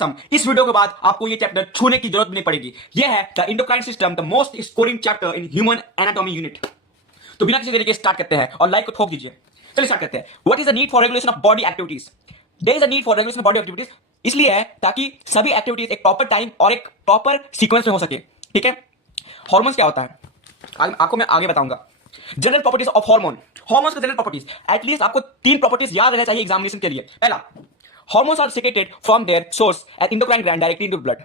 कसम इस वीडियो के बाद आपको ये चैप्टर छूने की जरूरत नहीं पड़ेगी। ये है the endocrine system, the most scoring chapter in human anatomy unit. तो बिना किसी तरीके स्टार्ट करते हैं और लाइक को ठोक दीजिए। चलिए स्टार्ट करते हैं। What is the need for regulation of body activities? There is a need for regulation of body activities इसलिए है ताकि सभी एक्टिविटीज एक प्रॉपर टाइम और एक प्रॉपर सीक्वेंस में हो सके। ठीक है, हार्मोन्स क्या होता है आपको मैं आगे बताऊंगा। General properties of hormone, hormones का जनरल प्रॉपर्टीज, एटलीस्ट आपको 3 प्रॉपर्टीज याद रहना चाहिए एग्जामिनेशन के लिए। पहला, hormones are secreted from their source at endocrine gland directly into blood.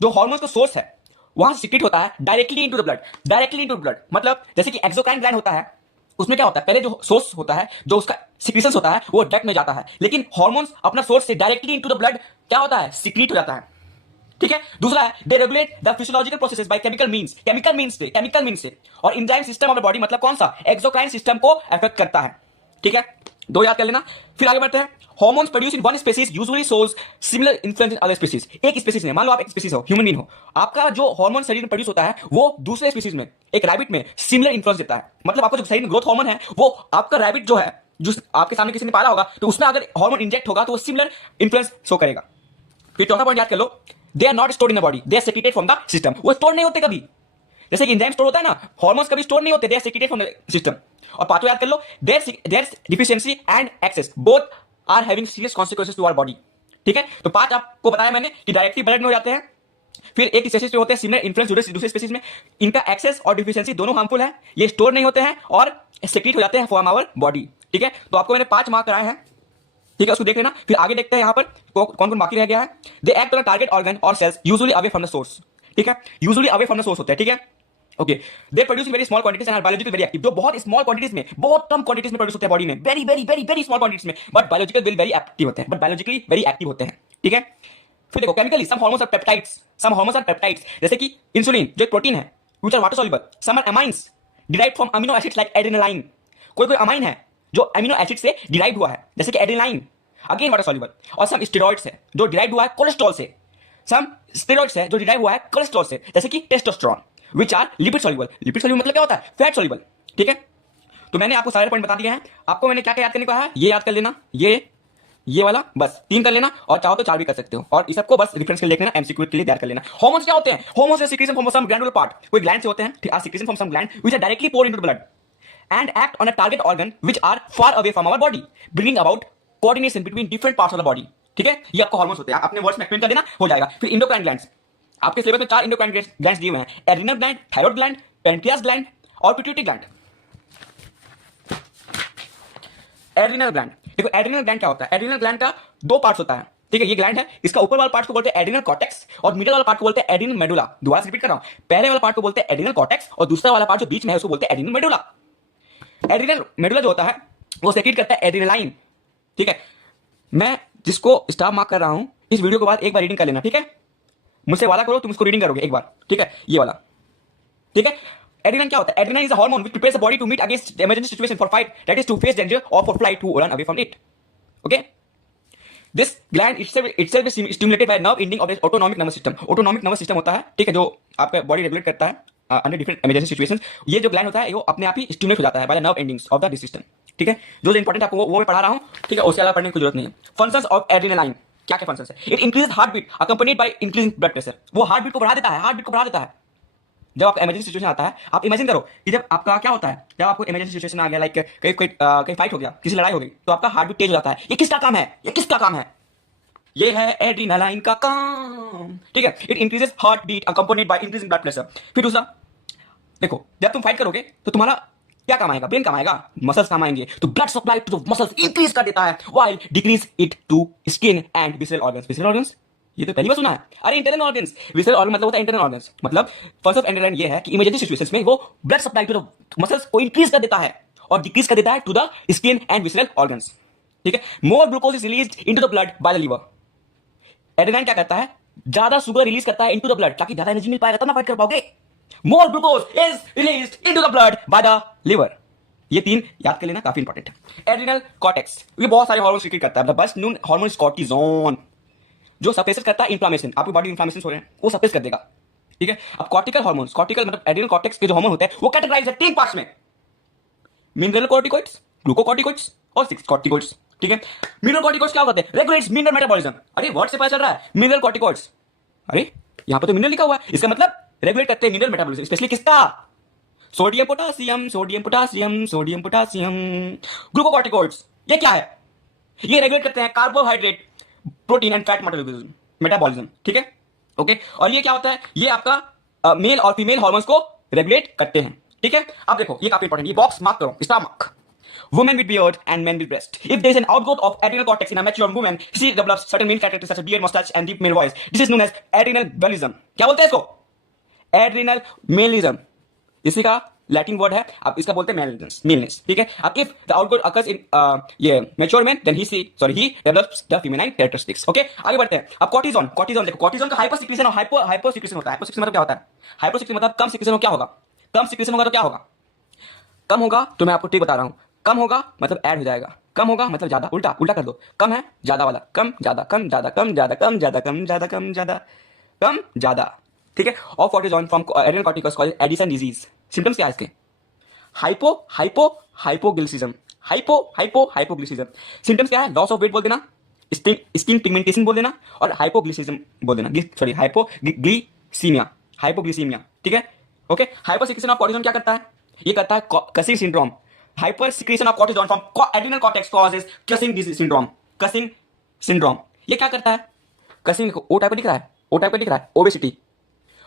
जो हार्मोन्स का सोर्स है वहां सिक्रेट होता है directly into the blood. Directly into blood मतलब जैसे कि एक्सोक्राइन ग्लैंड होता है, उसमें क्या होता है, पहले जो सोर्स होता है, जो उसका सिक्रीशंस होता है वो डक्ट में जाता है, लेकिन हार्मोन्स अपना सोर्स से डायरेक्टली इनटू द ब्लड क्या होता है, सिक्रीट हो जाता है। ठीक है, दूसरा है they regulate the physiological processes by chemical means से और enzyme system of the body मतलब कौन सा, एक्सोक्राइन सिस्टम को अफेक्ट करता है। ठीक है, 2 याद कर लेना। फिर आगे बढ़ते हैं। Hormones produce in one species usually shows similar influence in other species. एक स्पीसीज में, मान लो आप एक स्पीसीज हो, ह्यूमन बीइंग हो, आपका जो हार्मोन शरीर में प्रोड्यूस होता है वो दूसरे स्पीसीज में, एक रैबिट में सिमिलर इन्फ्लुएंस देता है। मतलब आपका जो शरीर में ग्रोथ हार्मोन है वो आपका रैबिट जो है, जो आपके सामने किसी ने पाला होगा तो उसमें अगर हार्मोन इंजेक्ट होगा तो वो सिमिलर इन्फ्लुएंस शो करेगा। फिर चौथा पॉइंट याद कर लो, they are not stored in the body, they are secreted from the system. वो स्टोर नहीं होते कभी, जैसे कि एंजाइम स्टोर होता है ना, हार्मोन्स कभी स्टोर नहीं होते, they are secreted from the system. और पांचवा याद कर लो, their deficiency and excess both are having serious consequences to our body. ठीक है, तो 5 आपको बताया मैंने कि डायरेक्टली ब्लड में हो जाते हैं, फिर एक स्पीसीज पे होते हैं सिमिलर इन्फ्लुएंस दूसरे स्पीसीज में, इनका एक्सेस और डिफिशियंसी दोनों हार्मफुल है, ये स्टोर नहीं होते हैं और सेक्रेट हो जाते हैं फ्रॉम आवर बॉडी। ठीक है, तो आपको मैंने 5 मार्क कराए हैं। ठीक है, उसको देख लेना। फिर आगे देखते हैं यहाँ पर कौन कौन बाकी रह गया है। They act on target organ और cells usually away from the source. ठीक है, usually away from the source होते हैं। ठीक है, okay, they produce very small quantities and are biological very active. जो बहुत स्मॉल क्वांटिटीज में, बहुत कम क्वांटिटीज में प्रोड्यूस होते हैं बॉडी में, very very very very small quantities में, बट बायोलॉजिकल वेरी एक्टिव होते हैं, ठीक है। फिर देखो chemically some hormones are peptides, जैसे कि इंसुलिन जो एक प्रोटीन है which are water soluble, some are amines derived from amino acids like adrenaline. कोई अमाइन है जो अमीनो एसिड से डिराइव हुआ है, जैसे कि एड्रेनालाइन अगेन वाटर सॉल्युबल। और सम स्टेरॉइड्स है जो डिराइव हुआ है कोलेस्ट्रॉल से, जैसे कि testosterone which are lipid soluble. Lipid soluble मतलब क्या होता है, फैट सॉल्युबल। ठीक है, तो मैंने आपको सारे पॉइंट बता दिए हैं। आपको मैंने क्या क्या याद करने को कहा है, ये याद कर लेना, ये वाला बस 3 कर लेना, और चाहो तो 4 भी कर सकते हो, और इस सबको बस रेफरेंस के लिए देख लेना, एमसीक्यू के लिए तैयार कर लेना। हार्मोन्स क्या होते हैं, hormones are secretion from some glandular part, कोई ग्लैंड से होते हैं, ठीक है, secretion from some gland which are directly poured into the blood and act on a target organ which are far away from our body, bringing about coordination between different parts of the body। ठीक है, ये आपको hormones होते हैं, अपने words में explain कर देना, हो जाएगा। फिर इंडोक्राइन ग्लैंड्स, आपके सिलेबस में 4 इंडोक्राइन ग्लैंड्स दिए हुए हैं, adrenal gland, thyroid gland, pancreas gland और पिट्यूटरी ग्लैंड। एड्रिनल ग्लैंड, देखो एड्रिनल ग्लैंड क्या होता है, एड्रिनल ग्लैंड का 2 पार्ट्स होता है। ठीक है, ये ग्लैंड है, इसका ऊपर वाला पार्ट को बोलते हैं एड्रिनल कॉर्टेक्स और मिडिल वाला पार्ट को बोलते हैं एड्रिनल मेडुला। दोबारा से रिपीट कर रहा हूं, पहले वाला पार्ट को बोलते हैं एड्रिनल कॉर्टेक्स और दूसरा वाला पार्ट जो बीच में है उसको बोलते हैं एड्रिनल मेडुला। एड्रिनल मेडुला जो होता है वो सेक्रेट करता है एड्रेनालाइन। ठीक है, मैं जिसको स्टार मार्क कर रहा हूं इस वीडियो के बाद एक बार रीडिंग कर लेना। ठीक है, मुझसे वादा करो तुम इसको रीडिंग करोगे एक बार। ठीक है, ये वाला। ठीक है, एड्रेनालाइन क्या होता है, adrenaline is a hormone which prepares the body to meet against emergency situation for fight, that is to face danger और for flight to run away from it. Okay, this gland itself is stimulated by nerve ending of the autonomic nervous system। Autonomic nervous system होता है, ठीक है, जो आपका body regulate करता है under different emergency situations. ये जो ग्लैंड होता है वो अपने आप ही स्टिमुलेट हो जाता है by the nerve endings of the system. ठीक है, जो इंपॉर्टेंट आपको वो मैं पढ़ा रहा हूं। ठीक है, उसके अलावा पढ़ने की जरूरत नहीं है। फंक्शंस ऑफ एड्रेनालाइन, क्या क्या फंक्शंस है, it increases heart beat accompanied by increasing blood pressure. वो हार्ट बीट को बढ़ा देता है, जब आपका इमरजेंसी सिचुएशन आता है। आप इमेजिन करो कि जब आपका क्या होता है, जब आपको इमरजेंसी सिचुएशन आ गया, लाइक कहीं फाइट हो गया, किसी लड़ाई हो गई, तो आपका हार्ट बीट तेज हो जाता है। ये किसका काम है, ये है एड्रेनालाइन का काम। ठीक है, it increases heart beat accompanied by increasing blood pressure. फिर दूसरा देखो, जब तुम फाइट करोगे तो तुम्हारा क्या काम आएगा, ब्रेन काम आएगा, मसल्स काम आएंगे, तो blood supply to the muscles increase कर देता है, while decrease it to skin and visceral organs. ये तो पहली बार सुना है। अरे इंटरनल ऑर्गन्स, विसरल ऑर्गन मतलब होता है इंटरनल ऑर्गन्स। मतलब फर्स्ट ऑफ एड्रेनालाइन ये है कि इमरजेंसी सिचुएशंस में वो blood supply to the muscles को इंक्रीज कर देता है और डिक्रीज कर देता है to the skin and visceral organs. ठीक है, more glucose is released into the blood by the liver. Adrenaline क्या करता है, ज्यादा शुगर रिलीज करता है इनटू द ब्लड, ताकि ज्यादा एनर्जी मिल पाएगा तब ना फाइट कर पाओगे। More glucose is released into the blood by the liver. ये 3 याद कर लेना, काफी इंपॉर्टेंट है। एड्रिनल कॉर्टेक्स, ये बहुत सारे हार्मोन सीक्रेट करता है। The best known hormone is cortisone, जो सप्रेस करता है इन्फ्लेमेशन, आपकी बॉडी इन्फ्लेमेशन हो रहे हैं वो सप्रेस कर देगा। ठीक है, अब कॉर्टिकल हार्मोन्स, कॉर्टिकल मतलब एड्रिनल कॉर्टेक्स के जो हार्मोन होते हैं वो कैटेगराइज है 3 पार्ट्स में, मिनरल कॉर्टिकॉइड्स, ग्लूकोकॉर्टिकॉइड्स और 6 कॉर्टिकॉइड्स। ठीक है। मिनरल कॉर्टिकॉइड्स क्या होते हैं? Regulates mineral metabolism. अरे वर्ड से पता चल रहा है मिनरल कॉर्टिकॉइड्स, अरे यहां पर तो मिनरल लिखा हुआ है, इसका मतलब रेगुलेट करते हैं मिनरल मेटाबॉलिज्म, स्पेशली किसका? Sodium potassium, sodium potassium, sodium potassium. Glucocorticoids ये क्या है? ये रेगुलेट करते हैं carbohydrate, protein and fat metabolism, ठीक है, ओके। और ये क्या होता है? ये आपका मेल और फीमेल हार्मोन्स को रेगुलेट करते हैं, ठीक है। अब देखो ये काफी इंपॉर्टेंट, ये बॉक्स मार्क करो, star mark. Women with beard and men with breast. If there is an outgrowth of adrenal cortex in a mature woman, she develops certain male characteristics such as beard, mustache, and deep male voice. This is known as adrenal maleism. क्या बोलते हैं इसको? Adrenal maleism. इसी का Latin word है, आप इसका बोलते हैं मेलनेस, ठीक है। अब if the outgrowth occurs in ये mature man, then he develops the feminine characteristics, okay. आगे बढ़ते हैं। अब कॉर्टिजोन, देखो कॉर्टिजोन का हाइपर सिक्रीशन और हाइपर सिक्रीशन होता है। हाइपर सिक्रीशन मतलब क्या होता है? हाइपर सिक्रीशन मतलब कम सिक्रीशन हो, क्या होगा? कम सिक्रीशन होगा तो क्या होगा? कम होगा तो मैं आपको ठीक बता रहा हूं, कम होगा मतलब ऐड हो जाएगा, कम होगा मतलब ज्यादा, उल्टा कर दो, कम है ज्यादा वाला, कम ज्यादा, कम ज्यादा, कम ज्यादा, कम ज्यादा, कम ज्यादा, कम ज्यादा, कम ज्यादा, ठीक है। Of cortisone from adrenal cortex called Addison disease. Symptoms क्या है इसके? हाइपोग्लिसिज्म, हाइपोग्लिसिज्म। सिम्टम्स क्या है? लॉस ऑफ वेट बोल देना, स्किन पिगमेंटेशन बोल देना, और हाइपोग्लिसिज्म बोल देना, सॉरी हाइपोग्लिसीमिया, ठीक है, okay. Hyper secretion of cortisone क्या करता है? ये करता है causing syndrome. Hyper secretion of cortisone from adrenal cortex causes causing syndrome, causing syndrome. ये क्या करता है? कसिंग ओ टाइप दिख रहा है, ओ टाइप दिख रहा है, ओबेसिटी।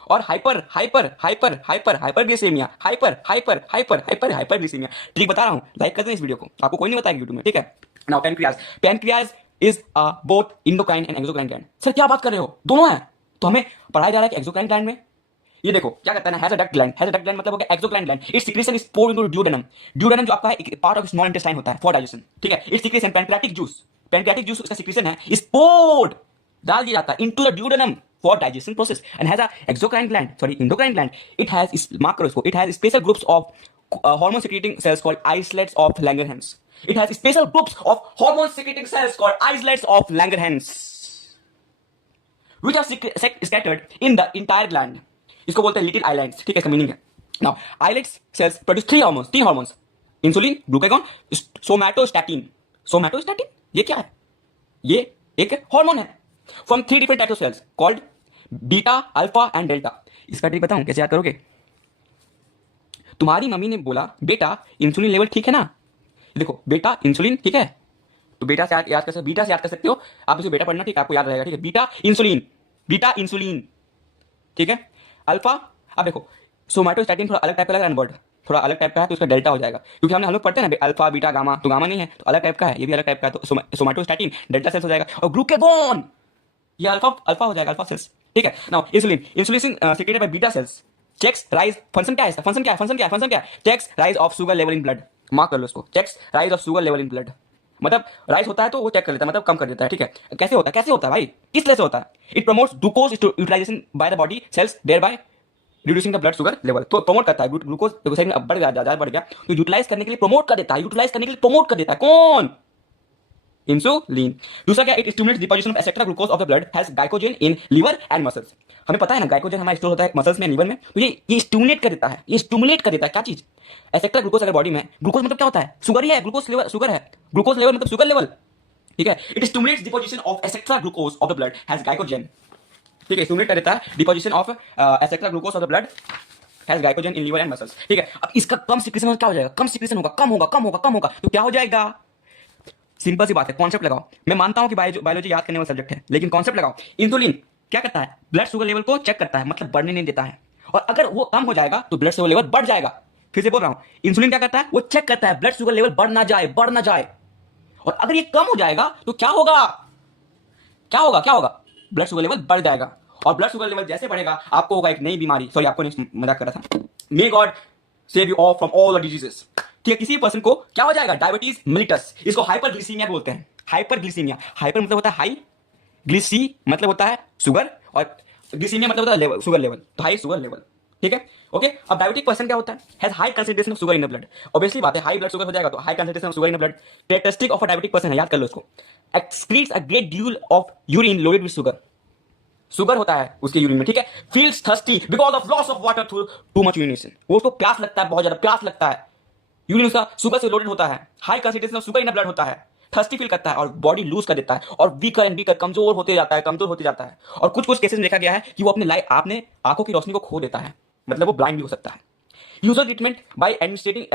और हाइपरग्लिसेमिया, हाइपरग्लिसेमिया। ठीक बता रहा हूं, लाइक कर देना इस वीडियो को, आपको कोई नहीं बताएगा यूट्यूब में, ठीक है। Now pancreas is both endocrine and exocrine gland. Sir क्या बात कर रहे हो, दोनों है? तो हमें पढ़ाया जा रहा है कि एक्सोक्राइन ग्लैंड में ये देखो क्या कहता है ना, हैज अ डक्ट ग्लैंड मतलब हो गया exocrine gland. Its secretion is poured into duodenum. Duodenum जो आपका है पार्ट ऑफ स्मॉल इंटेस्टाइन होता है फॉर डाइजेशन, ठीक है। इट्स सिक्रीशन पैनक्रियाटिक जूस इसका सिक्रीशन है, इज पोर्ड डाल दिया जाता है into the duodenum for digestion process and has a endocrine gland. It has macroscope. It has special groups of hormone secreting cells called islets of Langerhans. It has special groups of hormone secreting cells called islets of Langerhans, which are scattered in the entire gland. इसको बोलते हैं little islands, ठीक है, इसका meaning है। Now islets sales produce तीन hormones, insulin, glucagon, somatostatin. ये क्या है? ये एक हार्मोन है from 3 different types of cells called beta, alpha and delta. इसका ट्रिक बताऊं कैसे याद करोगे? तुम्हारी मम्मी ने बोला बेटा इंसुलिन लेवल ठीक है ना, देखो बेटा इंसुलिन ठीक है, तो बेटा से याद कर सकते, बीटा से याद कर सकते हो आप, इसे बेटा पढ़ना, ठीक है, आपको याद रहेगा, ठीक है। बीटा इंसुलिन, ठीक है। अल्फा, अब देखो सोमैटोस्टैटिन थोड़ा अलग टाइप का लग रहा है वर्ड, थोड़ा अलग टाइप का है, तो इसका डेल्टा हो जाएगा, क्योंकि हमने हम लोग पढ़ते हैं ना अल्फा बीटा गामा, तो गामा नहीं है तो अलग टाइप का है, ये भी अलग टाइप का है, तो सोमैटोस्टैटिन डेल्टा सेल्स हो जाएगा। और ग्लूकागॉन ये अल्फा हो जाएगा, अल्फा सेल्स, ठीक है। Now insulin secreted by beta cells checks rise, function क्या है? Checks rise of sugar level in blood, mark कर लो इसको, checks rise of sugar level in blood, मतलब राइज होता है तो वो चेक कर लेता है, मतलब कम कर देता है, ठीक है। कैसे होता है भाई, किस तरह से होता है? It promotes glucose utilization by the body cells thereby reducing the blood sugar level, तो प्रमोट करता है ग्लूकोज में बढ़ गया, तो यूटिलाइज करने के लिए प्रमोट कर देता है, कौन? इंसुलिन। दूसरा क्या? It stimulates deposition of extra glucose of the blood, as glycogen in liver and muscles. हमें पता है ना ग्लाइकोजन हमारा स्टोर होता है मसल्स में, लीवर में, तो ये स्टिमुलेट कर देता है, क्या चीज? एक्सेट्रा ग्लूकोज अगर बॉडी में, ग्लूकोज मतलब क्या होता है? शुगर ही है, ग्लूकोज लेवल मतलब शुगर लेवल, ठीक है। It stimulates deposition of extra glucose of the blood, as glycogen, ठीक है, स्टिमुलेट कर देता है deposition of extra glucose of the blood, as glycogen in liver and muscles, ठीक है। अब इसका कम सिक्रीशन क्या हो जाएगा? कम होगा, तो क्या हो जाएगा? सिंपल सी बात है, कॉन्सेप्ट लगाओ। मैं मानता हूं कि बायोलॉजी याद करने वाला सब्जेक्ट है, लेकिन कॉन्सेप्ट लगाओ। इंसुलिन क्या करता है? ब्लड शुगर लेवल को चेक करता है, मतलब बढ़ने नहीं देता है, और अगर वो कम हो जाएगा तो ब्लड शुगर लेवल बढ़ जाएगा। फिर से बोल रहा हूं, इंसुलिन क्या करता है? वो चेक करता है ब्लड शुगर लेवल बढ़ ना जाए, और अगर ये कम हो जाएगा तो क्या होगा? ब्लड शुगर लेवल बढ़ जाएगा, और ब्लड शुगर लेवल जैसे बढ़ेगा आपको होगा एक नई बीमारी, सॉरी आपको नहीं, मजाक कर रहा था, may God save you all from all the diseases, ठीक है। किसी पर्सन को क्या हो जाएगा? डायबिटीज मिलिटस, इसको हाइपरग्लिसीमिया बोलते हैं। हाइपर मतलब होता है हाई, ग्लिसी मतलब होता है शुगर, और ग्लिसीमिया मतलब होता है लेवल, शुगर लेवल, तो हाई शुगर लेवल, ठीक है, ओके। अब डायबिटिक पर्सन क्या होता है? Has high concentration of sugar in the blood. Obviously बात है, हाई ब्लड शुगर हो जाएगा तो high concentration of sugar in the blood. Characteristic of a diabetic person है, याद कर लो इसको, excretes a great deal of urine loaded with sugar होता है उसके यूरिन में, ठीक है। Feels thirsty because of loss of water through too much urination, वो उसको प्यास लगता है, बहुत ज्यादा प्यास लगता है, यूरिन उसका शुगर से लोडेड होता है, high concentration of sugar in the blood होता है, थर्स्टी फील करता है और बॉडी लूज कर देता है और वीकर एंड वीकर, कमजोर होते जाता है, कमजोर होते जाता है। और कुछ कुछ केसेस में देखा गया है कि वो अपने आंखों की रोशनी को खो देता है, मतलब वो ब्लाइंड भी हो सकता है। Usual treatment bye administrating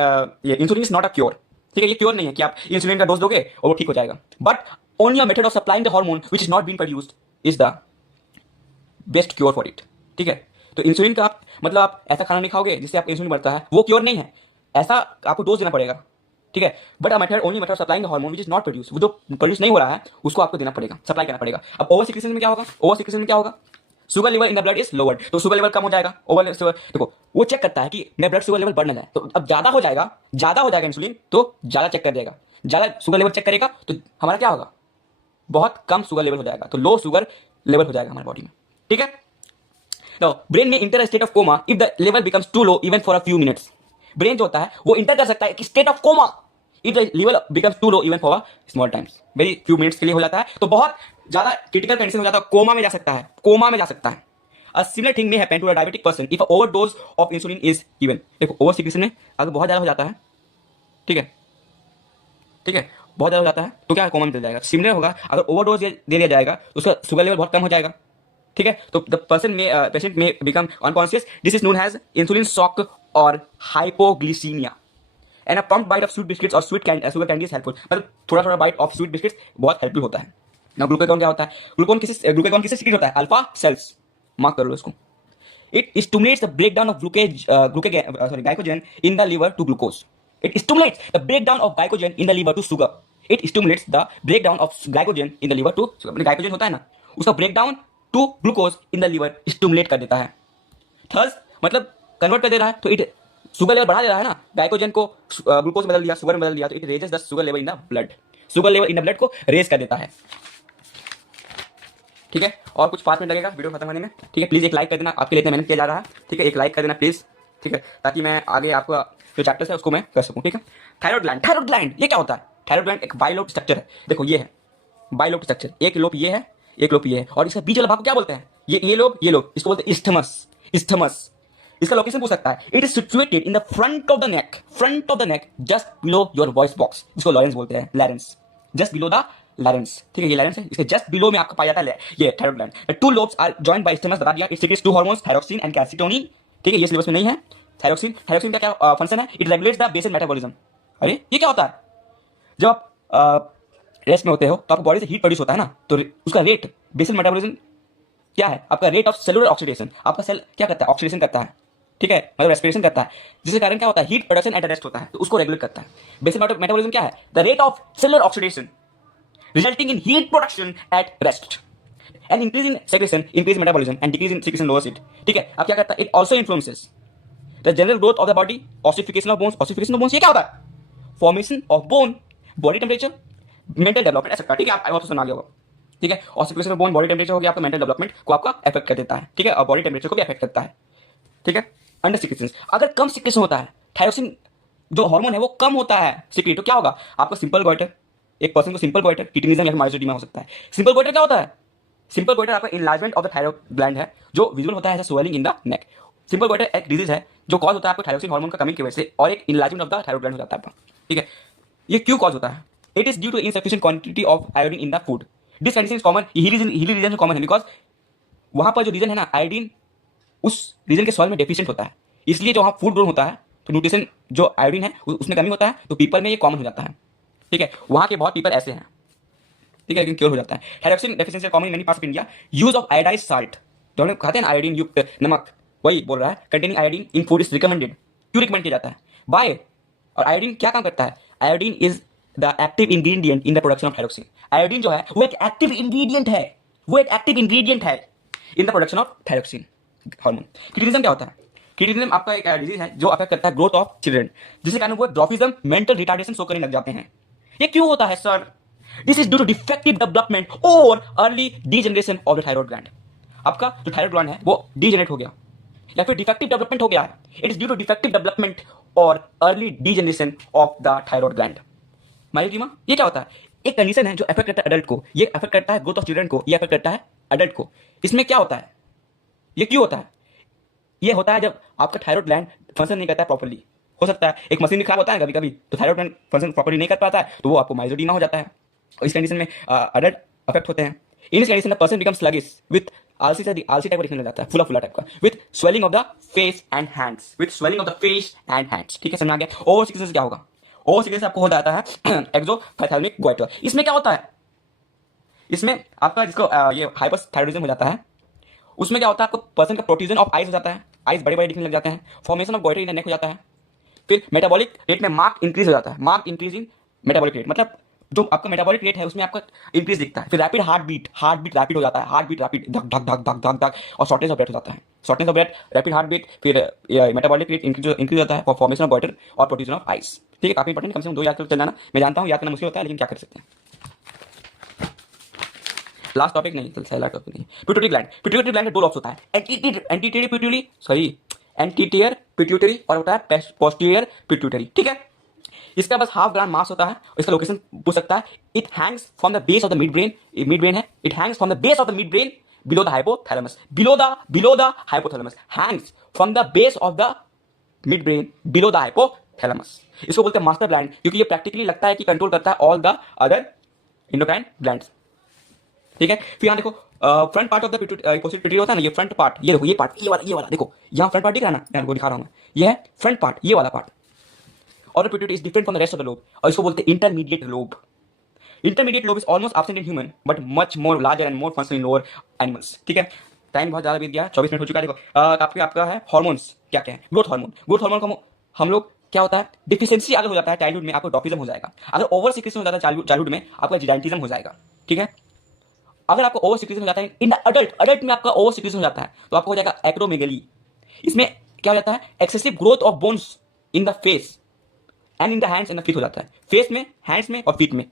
insulin is not a cure. ठीक है, ये क्योर नहीं है कि आप इंसुलिन का डोज दोगे और वो ठीक हो जाएगा, but only a method of supplying the hormone which is not being produced is the best cure for it. ठीक है, तो इंसुलिन का आप ऐसा खाना नहीं खाओगे जिससे आपका इंसुलिन बढ़ता है, वो क्योर नहीं है, ऐसा आपको डोज देना पड़ेगा। ठीक है, but a method only method of supplying the hormone which is not produce, वो जो प्रोड्यूस नहीं हो रहा है उसको आपको देना पड़ेगा, सप्लाई करना पड़ेगा। अब ओवर सिक्रेशन में क्या होगा, ओवर सिक्रेशन में क्या होगा, sugar level in the blood is lowered, तो शुगर लेवल कम हो जाएगा। ओवर शुगर देखो वो चेक करता है कि मेरा ब्लड शुगर लेवल बढ़ ना जाए, तो अब ज्यादा हो जाएगा इंसुलिन, तो ज्यादा चेक कर देगा, ज्यादा शुगर लेवल चेक करेगा तो हमारा क्या होगा, बहुत कम शुगर लेवल हो जाएगा, तो लो शुगर लेवल हो जाएगा हमारे बॉडी में। ठीक है, तो ब्रेन में enter state of coma if the level becomes too low even for a few minutes. Brain जो होता है वो इंटर कर सकता है कि state of coma if the level becomes too low even for a small times, very few minutes के लिए हो जाता है, तो बहुत ज्यादा क्रिटिकल कंडीशन हो जाता है, कोमा में जा सकता है, कोमा में जा सकता है। A similar thing may happen to a diabetic person if a overdose of insulin is given। देखो ओवर सिक्रेशन में अगर बहुत ज्यादा हो जाता है, ठीक है, ठीक है, बहुत ज्यादा हो जाता है तो क्या कॉमन मिल जाएगा, सिमिलर होगा अगर ओवरडोज दे दिया जाएगा तो उसका शुगर लेवल बहुत कम हो जाएगा। ठीक है, तो the patient may become unconscious, this is known as insulin shock और hypoglycaemia. And a pump bite of sweet biscuits और शुगर कैंडी इज हेल्पफुल, मतलब थोड़ा थोड़ा बाइट ऑफ स्वीट बिस्किट्स बहुत हेल्पफुल होता है ना। ग्लूकागॉन क्या होता है, ग्लूकागॉन किससे सीक्रेट होता है, अल्फा सेल्स, मार्क कर लो इसको। It stimulates the breakdown of glycogen in the liver to glucose. It stimulates the breakdown of glycogen in the liver to sugar. It stimulates the breakdown of glycogen in the liver to sugar. अपने glycogen होता है ना, उसका breakdown to glucose in the liver stimulate कर देता है। Thus मतलब convert कर दे रहा है, तो it sugar level बढ़ा दे रहा है ना, glycogen को glucose में बदल दिया, sugar में बदल दिया, तो it raises the sugar level in the blood. Sugar level in the blood को raise कर देता है। ठीक है, और कुछ 5 मिनट लगेगा वीडियो खत्म होने में। ठीक है, प्लीज़ एक लाइक कर देना, आपके लिए इतना मेहनत किया जा रहा है। ठीक है, एक लाइक कर देना प्लीज़। ठीक है, ताकि मैं आगे आपका जो चैप्टर्स है उसको मैं कर सकूँ। ठीक है, थायराइड ग्लैंड ये क्या होता है, थायराइड ग्लैंड एक बाइलोब स्ट्रक्चर है। देखो ये है बाइलोब स्ट्रक्चर, एक लोब ये है, एक लोब ये है, और इसका बीच वाला भाग को क्या बोलते हैं, ये लोब इसको बोलते हैं इस्थमस। इसका लोकेशन पूछ सकता है, it is situated in the front of the neck just below your voice box, इसको लॉरेंस बोलते हैं, लैरेंस, जस्ट बिलो द लैरेंस। ठीक है, ये लैरेंस है, इसके जस्ट बिलो में आपको पाया जाता है ये thyroid gland. Two lobes are joined by isthmus, बता दिया, it secretes two hormones thyroxine and calcitonin. ठीक है, ये सिलेबस में नहीं है। थायरोक्सिन का क्या फंक्शन है, it regulates the basal metabolism. अरे ये क्या होता है, जब आप रेस्ट में होते हो तो आपको बॉडी से हीट प्रोड्यूस होता है ना, तो उसका रेट, बेसल मेटाबॉलिज्म क्या है, आपका रेट ऑफ सेलुलर ऑक्सीडेशन, आपका सेल क्या करता है, ऑक्सीडेशन करता है। ठीक है, मतलब रेस्पिरेशन करता है, जिसके कारण क्या होता है, हीट प्रोडक्शन एट रेस्ट होता है, तो उसको रेगुलेट करता है। बेसल मेटाबॉलिज्म क्या है, the rate of cellular oxidation resulting in heat production at rest, and increase in secretion increase metabolism and decrease in secretion lowers it। ठीक है, अब क्या करता है, it also influences the general growth of the body, ossification of bones ये क्या होता है, formation of bone, body temperature, mental development etc। ठीक है, आप बहुत सुना लिया होगा। ठीक है, ossification of bone, body temperature हो गया, आपका mental development को आपका अफेक्ट कर देता है। ठीक है, और बॉडी टेम्परेचर को भी अफेक्ट करता है। ठीक है, अंडर सिक्रेशन, अगर कम सिक्रेशन होता है, थायरोक्सिन जो हार्मोन है वो कम होता है सिक्रेट, तो क्या होगा, आपका सिंपल गोइटर, एक पर्सन को सिंपल गोइटर, किडनीजम या माइजोडीमा हो सकता है। सिंपल गोइटर क्या होता है, सिंपल गोइटर आपका enlargement of the thyroid gland है, जो विजुअल होता है as swelling in the neck. Simple goitre एक डिजीज है जो कॉज होता है आपको थायरोक्सिन हार्मोन का कमी की वजह से, और एक enlargement of the thyroid gland हो जाता है आपका। ठीक है, ये क्यों कॉज होता है, it is due to insufficient quantity of iodine in the food. This condition is common, hilly region में कॉमन है, बिकॉज वहां पर जो रीजन है ना, आयोडीन उस रीजन के सॉइल में डेफिशिएंट होता है, इसलिए जो वहाँ फूड ग्रोन होता है तो न्यूट्रिशन जो आयोडीन है उसमें कमी होता है, तो पीपल में ये कॉमन हो जाता है। ठीक है, वहाँ के बहुत पीपल ऐसे हैं। ठीक है, लेकिन क्योर हो जाता है। Thyroxine deficiency common in many parts of India. Use of iodised salt, जो हम खाते हैं ना आयोडीन युक्त नमक, वही बोल रहा है, containing iodine in food is recommended. क्यों रिकमेंड किया जाता है, बाय, और आयोडीन क्या काम करता है, iodine is the active ingredient in the production of thyroxine. Iodine जो है वो एक एक्टिव इंग्रेडिएंट है, in the production of thyroxine hormone. Cretinism क्या होता है, क्रिटिनिज्म आपका एक डिजीज है जो अफेक्ट करता है ग्रोथ ऑफ चिल्ड्रन, जिसके कारण वो ड्रॉफिज्म, मेंटल रिटार्डेशन शो करने लग जाते हैं। ये क्यों होता है sir, this is due to defective development और early degeneration of the thyroid gland. आपका जो थायराइड ग्लैंड है वो डीजनरेट हो गया या फिर डिफेक्टिव डेवलपमेंट हो गया है, it is due to defective development और early degeneration of the thyroid gland. Myxoedema ये क्या होता है, एक कंडीशन है जो अफेक्ट करता है एडल्ट को, ये अफेक्ट करता है ग्रोथ ऑफ चिल्ड्रन को, ये अफेक्ट करता है एडल्ट को। इसमें क्या होता है, ये क्यों होता है, ये होता है जब आपका थायराइड ग्लैंड फंक्शन नहीं करता है प्रॉपर्ली। हो सकता है एक मशीन खराब होता है कभी कभी, तो थायराइड ग्लैंड फंक्शन प्रॉपर्ली नहीं कर पाता है, तो वो आपको माइलोडीमा हो जाता है। और इस कंडीशन में अडल्ट अफेक्ट होते हैं। इन इस condition the person become sluggish with आलसी से आलसी टाइप का दिखने लग जाता है, फुला फुला टाइप का, with swelling of the face and hands, with swelling of the face and hands. ठीक है, समझ में आ गया। ओवर सिक्रेशन से क्या होगा? ओवर सिक्रेशन आपको हो जाता है एक्सोथैलेमिक गोइटर। इसमें क्या होता है? इसमें आपका जिसको ये हाइपरथायरॉयडिज्म हो जाता है, उसमें क्या होता है, आपको पर्सन का प्रोट्रूजन ऑफ आइज हो जाता है, आइज बड़े बड़े दिखने लग जाते हैं, formation of goitre in the नेक हो जाता है, फिर मेटाबॉलिक रेट में मार्क इंक्रीज हो जाता है, mark increase in metabolic rate, मतलब जो आपका मेटाबॉलिक रेट है उसमें आपका इंक्रीज दिखता है। फिर रैपिड हार्ट बीट रैपिड हो जाता है, हार्ट बीट रैपिड धक धक धक धक धक धक, और शॉर्टनेस ऑफ ब्रेथ हो जाता है, shortness of breath, rapid heart beat, फिर मेटाबॉलिक रेट इंक्रीज होता है, फॉर्मेशन ऑफ गोइटर और प्रोट्रूजन ऑफ आइज। ठीक है, काफी इंपॉर्टेंट, कम से कम 2 याद कर चल जाना। मैं जानता हूँ याद करना मुश्किल होता है, लेकिन क्या कर सकते हैं। लास्ट टॉपिक नहीं, चल लास्ट टॉपिक नहीं। पिट्यूटरी ग्लैंड, पिट्यूटरी ग्लैंड का 2 लॉब्स होता है, एंटीटीरियर पिट्यूटरी, सॉरी एंटीटीरियर पिट्यूटरी, और होता है पोस्टीरियर पिट्यूटरी। ठीक है, इसका बस हाफ ग्राम मास होता है, इसका लोकेशन पूछ सकता है। It hangs from the base of the midbrain, midbrain है, it hangs from the base of the midbrain below the hypothalamus, below the hypothalamus, hangs from the base of the midbrain below the hypothalamus. इसको बोलते हैं master gland, क्योंकि ये practically लगता है कि control करता है all the other endocrine glands. ठीक है, फिर यहाँ देखो front part of the pituitary होता है ना, ये फ्रंट पार्ट, ये देखो, ये पार्ट, ये वाला देखो, यहाँ फ्रंट पार्ट दिख रहा है ना, मैं आपको दिखा रहा हूँ, ये है फ्रंट पार्ट, ये वाला पार्ट। और pituitary is different from the rest of the lobe, और इसको बोलते हैं intermediate lobe. Intermediate lobe is almost absent in human but much more larger and more functional in lower animals. ठीक है, time बहुत ज्यादा बीत गया, 24 मिनट हो चुका है। देखो आपका है हार्मोन्स, क्या क्या है? ग्रोथ हार्मोन, ग्रोथ हार्मोन को हम लोग क्या होता है, डिफिशियंसी अगर हो जाता है चाइल्डहुड में, आपको डॉफिज्म हो जाएगा। अगर ओवर सिक्रेशन हो जाता है चाइल्डहुड में, आपका जिडाइटिज्म हो जाएगा। ठीक है, अगर आपको ओवर सिक्रेशन हो जाता है इन अडल्ट में, आपका ओवर सिक्रेशन हो जाता है तो आपको हो जाएगा एक्रोमेगली। इसमें क्या हो जाता है, excessive growth of bones in the face and in the hands and the feet हो जाता है, फेस में, हैंड्स में और फीट में,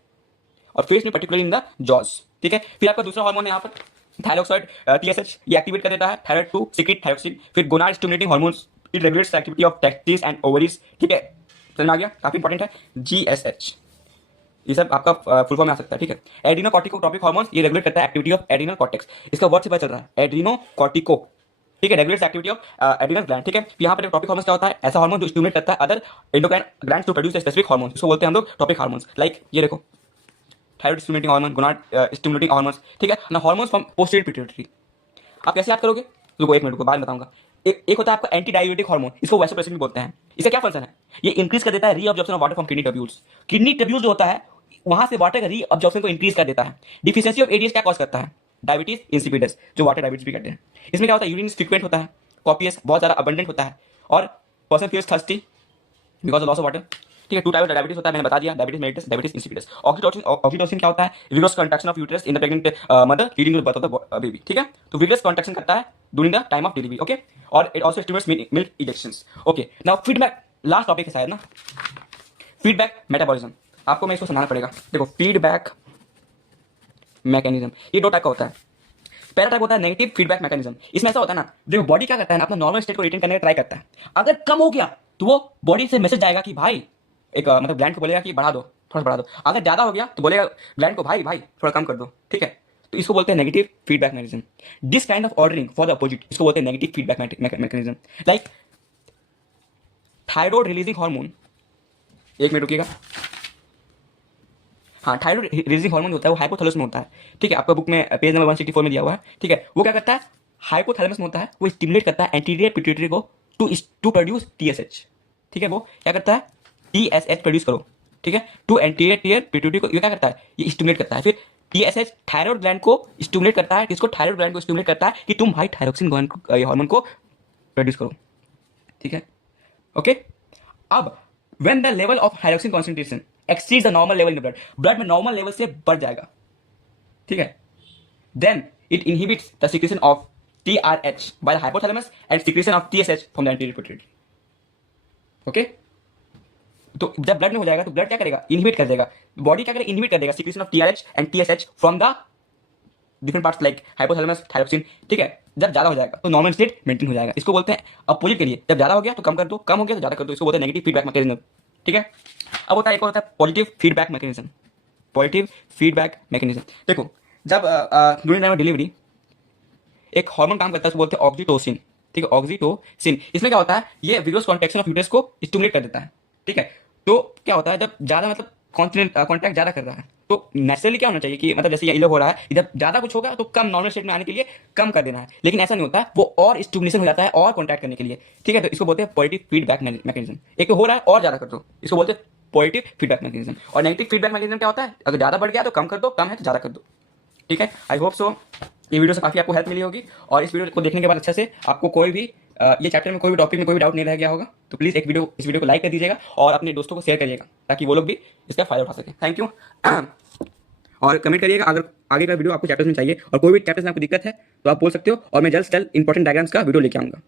और फेस में पर्टिकुलरली इन द जॉज। ठीक है, फिर आपका दूसरा हार्मोन है यहाँ पर थायरोक्साइड, टीएसएच, ये एक्टिवेट कर देता है थायराइड टू सीक्रेट थायरोक्सिन। फिर gonad stimulating hormones, it regulates the activity of testis and ovaries. ठीक है, समझ में आ गया, काफी इंपॉर्टेंट है। जीएसएच, ये सब आपका फुल फॉर्म में आ सकता है। ठीक है, एड्रीनोकॉर्टिकोट्रोपिक हार्मोन्स, ये रेगुलेट करता है एक्टिविटी ऑफ एड्रीनल कॉर्टेक्स, इसका वर्ड से पता चल रहा है एड्रीनोकॉर्टिको। ठीक है, regulates activity of adrenal gland. ठीक है, यहाँ पर ट्रॉपिक हार्मोन्स क्या होता है, ऐसा हार्मोन जो स्टिमुलेट करता है other endocrine glands to produce specific hormones, इसको बोलते हैं हम लोग ट्रॉपिक हार्मोन्स। लाइक ये देखो, thyroid stimulating hormone, gonad stimulating hormones. ठीक है ना, हार्मोन्स फ्रॉम पोस्टीरियर पिट्यूटरी। आप कैसे याद करोगे, रुको 1 मिनट को बाद में बताऊंगा। एक होता है आपका एंटी डायबिटिक हार्मोन, इसको वैसोप्रेसिन भी बोलते हैं। इसका क्या फंक्शन है, ये इंक्रीज कर देता है reabsorption of water from kidney tubules. Kidney tubules जो होता है वहां से वाटर का रीअब्जॉर्प्शन को इंक्रीज कर देता है। डिफिशियंसी ऑफ एडीएस क्या कॉज करता है, डायबिटीज इंसिपिडस, जो वाटर डायबिटीज भी कहते हैं। इसमें क्या होता है, यूरिन फ्रीक्वेंट होता है, कॉपियस बहुत ज्यादा अबंडेंट होता है, और person feels thirsty because of loss of water. ठीक है, 2 टाइप ऑफ डायबिटीज होता है, मैंने बता दिया, diabetes mellitus, diabetes insipidus. Oxytocin क्या होता है, vigorous contraction of uterus in the pregnant mother leading to the birth of the baby. ठीक है, तो विगरस कंट्रैक्शन करता है during the time of delivery. Okay, और it also stimulates milk ejections. Okay, now feedback, last topic है शायद ना, feedback metabolism. आपको मैं इसको समझाना पड़ेगा। देखो, फीडबैक मैकेनिज्म, ये 2 टाइप का होता है। पहला टाइप होता है नेगेटिव फीडबैक मैकेनिज्म। इसमें ऐसा होता है ना, देखो बॉडी क्या करता है ना, अपना नॉर्मल स्टेट को रिटेन करने का ट्राई करता है। अगर कम हो गया तो वो बॉडी से मैसेज जाएगा कि भाई, एक मतलब ग्लैंड को बोलेगा कि बढ़ा दो, थोड़ा बढ़ा दो। अगर ज्यादा हो गया तो बोलेगा ग्लैंड को भाई थोड़ा कम कर दो। ठीक है, तो इसको बोलते हैं negative feedback mechanism. This kind of ordering for the opposite, इसको बोलते हैं negative feedback mechanism. Like thyroid releasing hormone, 1 minute रुकिएगा। हाँ, थायराइड रिलीजिंग हार्मोन होता है वो हाइपोथैलेमस में होता है। ठीक है, आपका बुक में पेज नंबर 164 में दिया हुआ है। ठीक है, वो क्या करता है, हाइपोथैलेमस में होता है, वो स्टिमुलेट करता है एंटीरियर पिट्यूटरी को टू प्रोड्यूस टीएसएच। ठीक है, वो क्या करता है, टीएसएच प्रोड्यूस करो। ठीक है, टू एंटीरियर पिट्यूटरी को ये क्या करता है, ये स्टिमुलेट करता है। फिर टीएसएच थायराइड ग्लैंड को स्टिमुलेट करता है, किसको, थायराइड ग्लैंड को स्टिमुलेट करता है कि तुम भाई थायरोक्सिन हार्मोन को प्रोड्यूस करो। ठीक है, ओके। अब when the level of thyroxine concentration exceeds the normal level in the blood में नॉर्मल लेवल से बढ़ जाएगा। ठीक है, then it inhibits the secretion of TRH by the hypothalamus and secretion of TSH from the anterior pituitary. Okay, तो जब blood में हो जाएगा तो ब्लड क्या करेगा, इनहिबिट कर देगा, बॉडी क्या करेगा, इनहिबिट कर देगा secretion of TRH and TSH from the different parts like hypothalamus, thyroxine. ठीक है, जब ज्यादा हो जाएगा तो नॉर्मल स्टेट मेंटेन हो जाएगा। इसको बोलते हैं अपोजिट के लिए, जब ज्यादा हो गया तो कम कर दो, कम हो गया तो ज्यादा कर दो, इसको बोलते हैं नेगेटिव फीडबैक मैकेनिज्म। ठीक है, अब होता है एक होता है positive feedback mechanism. Positive feedback mechanism, देखो जब ड्यूरिंग टाइम ऑफ डिलीवरी एक हार्मोन काम करता है, उसको बोलते हैं ऑक्सीटोसिन। ठीक है, ऑक्सीटोसिन, इसमें क्या होता है, ये विगरस कॉन्ट्रैक्शन ऑफ यूट्रस को स्टिमुलेट कर देता है। ठीक है, तो क्या होता है, जब ज्यादा मतलब कॉन्टैक्ट ज्यादा कर रहा है तो नेचुरली क्या होना चाहिए कि मतलब जैसे ये लोग हो रहा है, इधर ज़्यादा कुछ होगा तो कम नॉर्मल स्टेट में आने के लिए कम कर देना है, लेकिन ऐसा नहीं होता, वो और स्टिमुलेशन हो जाता है और कॉन्टैक्ट करने के लिए। ठीक है, तो इसको बोलते हैं पॉजिटिव फीडबैक मैकेनिज्म। एक तो हो रहा है और ज़्यादा कर दो, इसको बोलते हैं पॉजिटिव फीडबैक मैकेनिज्म। और नेगेटिव फीडबैक मैकेनिज्म क्या होता है, अगर ज़्यादा बढ़ गया तो कम कर दो, कम है तो ज़्यादा कर दो। ठीक है, आई होप सो ये वीडियो से काफ़ी आपको हेल्प मिली होगी, और इस वीडियो को देखने के बाद अच्छा से आपको कोई भी ये चैप्टर में कोई भी टॉपिक में कोई भी डाउट नहीं रह गया होगा, तो प्लीज़ इस वीडियो को लाइक कर दीजिएगा और अपने दोस्तों को शेयर करिएगा ताकि वो लोग भी इसका फायदा उठा सकें। Thank you. और कमेंट करिएगा अगर आगे का वीडियो आपको चैप्टर्स में चाहिए, और कोई भी चैप्टर्स में आपको दिक्कत है तो आप बोल सकते हो, और मैं जल्द से जल्द इंपॉर्टेंट डायग्राम्स का वीडियो लेके आऊँगा।